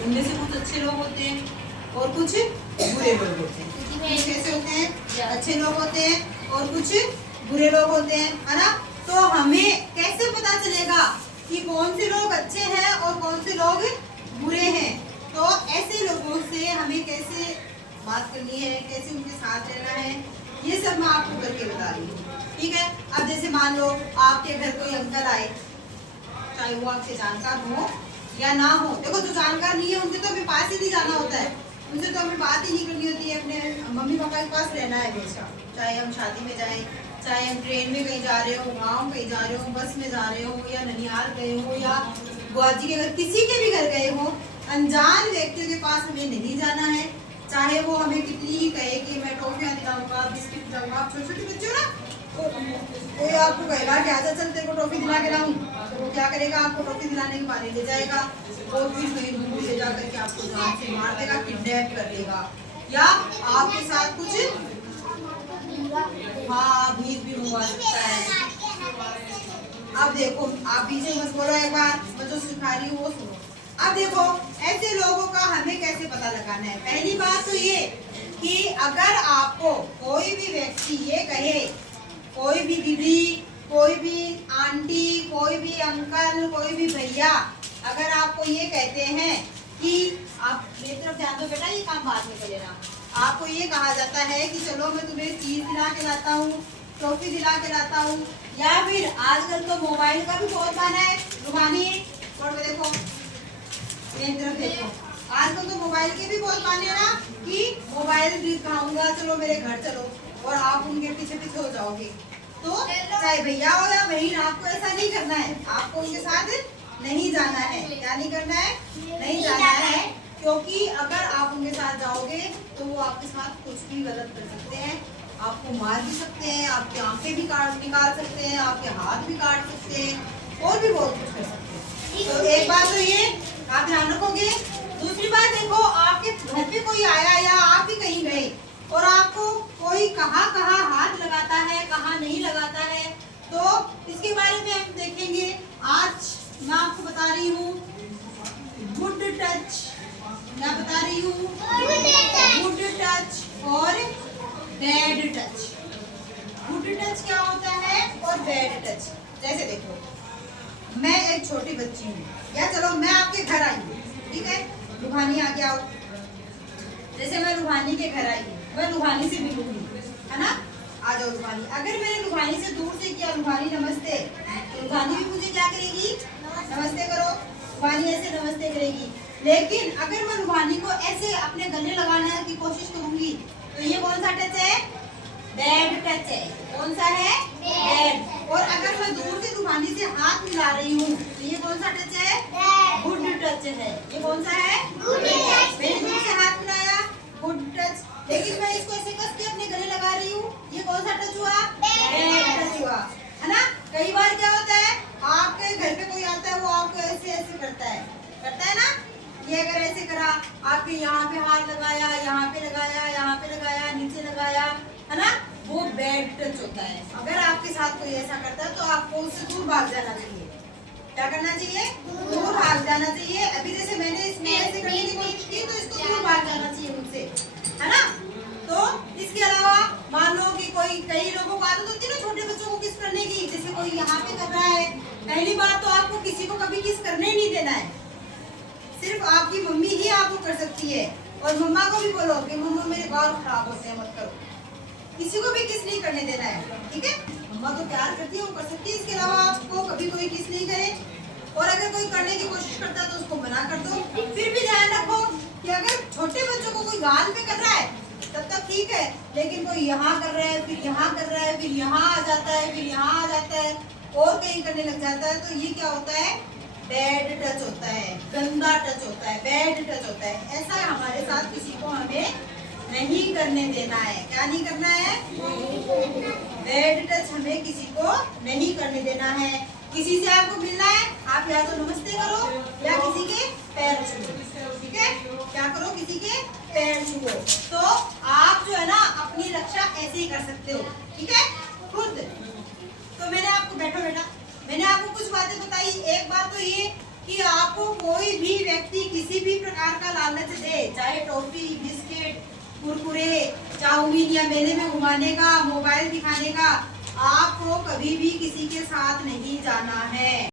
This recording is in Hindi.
उनमें से कुछ अच्छे लोग होते हैं और कुछ बुरे लोग होते हैं। कुछ कैसे होते हैं? अच्छे लोग होते हैं और कुछ बुरे लोग होते हैं, है ना। तो हमें कैसे पता चलेगा कि कौन से लोग अच्छे हैं और कौन से लोग बुरे हैं? तो ऐसे लोगों से हमें कैसे बात करनी है, कैसे उनके साथ रहना है, ये सब मैं आपको करके बता रही हूँ, ठीक है। अब जैसे मान लो आपके घर कोई अंकल आए, चाहे वो आपसे जानकार हो या ना हो। देखो जो जानकार नहीं है उनसे तो हमें पास ही नहीं जाना होता है, उनसे तो हमें बात ही नहीं करनी होती है, अपने मम्मी पापा के पास रहना है हमेशा। चाहे हम शादी में जाएं, चाहे हम ट्रेन में कहीं जा रहे हो, गाँव कहीं जा रहे हो, बस में जा रहे हो या ननिहाल गए हो या बुआ जी के घर, किसी के भी घर गए हो, अनजान व्यक्तियों के पास हमें नहीं जाना है। चाहे वो हमें कितनी ही कहे कि मैं टॉफियाँ दिलाऊंगा, बिस्किट दिलाऊंगा। आप छोटे छोटे बच्चे हो ना, कोई आपको कहेगा कि आजा चल तेरे को टॉफी दिला के लाऊं, तो वो क्या करेगा? आपको टॉफी दिलाने के बहाने ले जाएगा और फिर कहीं दूर ले जाकर के आपको जान से मार देगा, किडनैप कर देगा या आपके साथ कुछ भीख भी मंगवा सकता है। अब देखो, आप पीछे मत बोलो, एक बार मैं जो सिखा रही हूँ वो सुनो। अब देखो ऐसे लोगों का हमें कैसे पता लगाना है। पहली बात तो ये कि अगर आपको कोई भी व्यक्ति ये कहे, कोई भी दीदी, कोई भी आंटी, कोई भी अंकल, कोई भी भैया, अगर आपको ये कहते हैं कि आप मेरी तरफ ध्यान दो बेटा, ये काम बाद में कर लेना। आपको ये कहा जाता है कि चलो मैं तुम्हें चीज दिला के लाता हूँ, टॉफी दिला के लाता हूँ, या फिर आजकल तो मोबाइल का भी बहुत बहाना है। रुहानी और में देखो, मेरी तरफ देखो, आजकल तो मोबाइल के भी बहुत बहाने हैं ना कि मोबाइल दिखाऊंगा, चलो मेरे घर चलो, और आप उनके पीछे पीछे हो जाओगे। तो चाहे भैया हो या बहन, आपको ऐसा नहीं करना है, आपको उनके साथ नहीं जाना है। क्या नहीं करना है? नहीं जाना है, क्योंकि अगर आप उनके साथ जाओगे तो वो आपके साथ कुछ भी गलत कर सकते हैं, आपको मार भी सकते हैं, आपकी आंखें भी निकाल सकते हैं, आपके हाथ भी काट सकते हैं और भी बहुत कुछ कर सकते हैं। तो एक बात तो ये आप ध्यान रखोगे। दूसरी बात देखो, आपके घर पे कोई आया या आप भी कहीं गए और आपको कोई कहाँ हाथ लगाता है, कहाँ नहीं लगाता है, तो इसके बारे में हम देखेंगे। आज मैं आपको बता रही हूँ गुड टच, मैं बता रही हूँ गुड टच और बैड टच। गुड टच क्या होता है और बैड टच। जैसे देखो, मैं एक छोटी बच्ची हूँ, या चलो मैं आपके घर आई हूँ, ठीक है, रूहानी आ गया हो, जैसे मैं रूहानी के घर आई हूँ, मैं रूहानी से मिलूंगी, है ना, आ जाओ रूहानी। अगर मैंने रूहानी से दूर से किया रूहानी नमस्ते, तो रूहानी भी मुझे क्या करेगी? नमस्ते करो। रूहानी ऐसे नमस्ते करेगी। लेकिन अगर मैं रूहानी को ऐसे अपने गले लगाने की कोशिश करूंगी, तो ये कौन सा टच है? बैड टच है। कौन सा है? बैड। और अगर मैं दूर से रूहानी से हाथ मिला रही हूँ, तो ये कौन सा टच है? गुड टच है। ये कौन सा है? मैंने दूर से हाथ मिलाया, गुड टच। लेकिन मैं इसको ऐसे कस के अपने गले लगा रही हूँ, ये कौन सा टच हुआ? बैड टच हुआ, है ना। कई बार क्या होता है, आपके घर पे कोई आता है, वो आपको ऐसे ऐसे करता है ना। ये अगर ऐसे करा, आपके यहाँ पे हाथ लगाया, यहाँ पे लगाया, यहाँ पे लगाया, नीचे लगाया, है ना, वो बैड टच होता है। अगर आपके साथ कोई ऐसा करता है तो आपको उससे दूर भाग जाना चाहिए। क्या करना चाहिए? दूर भाग जाना चाहिए। अभी जैसे मैंने इसमें ऐसे करने की कोशिश की, तो इसको दूर भाग जाना चाहिए मुझसे, है ना। तो इसके अलावा मान लो कि कई लोगों को आदत होती है ना छोटे बच्चों को किस करने की। जैसे कोई यहाँ पे कर रहा है, पहली बात तो आपको किसी को कभी किस करने ही नहीं देना है, सिर्फ आपकी मम्मी ही आपको कर सकती है। और मम्मा को भी बोलो कि मम्मा मेरे बाल खराब होते हैं, मत करो। किसी को भी किस नहीं करने देना है, ठीक है। मम्मा तो प्यार करती है, वो कर सकती है, इसके अलावा आपको कभी कोई किस नहीं करे। और अगर कोई करने की कोशिश करता है तो उसको मना कर दो। फिर भी ध्यान रखो कि अगर छोटे बच्चों को कोई गाल पे कर रहा है तब तक ठीक है, लेकिन कोई यहाँ कर रहा है, फिर यहाँ कर रहा है, फिर यहाँ आ जाता है, फिर यहाँ आ जाता है और कहीं करने लग जाता है, तो ये क्या होता है? बैड टच होता है, गंदा टच होता है, बैड टच होता है। ऐसा हमारे साथ किसी को हमें नहीं करने देना है। क्या नहीं करना है? बैड टच हमें किसी को नहीं करने देना है। किसी से आपको मिलना है, आप या तो नमस्ते करो या किसी के पैर छुओ, ठीक है। क्या करो? किसी के पैर छुओ। तो आप जो है ना अपनी रक्षा ऐसे ही कर सकते हो, ठीक है, खुद। तो मैंने आपको बैठो बेटा, मैंने आपको कुछ बातें बताई। एक बात तो ये कि आपको कोई भी व्यक्ति किसी भी प्रकार लालच दे, चाहे टॉफी, बिस्किट, कुरकुरे, चाउमीन या मेले में घुमाने का, मोबाइल दिखाने का, आपको कभी भी किसी के साथ नहीं जाना है।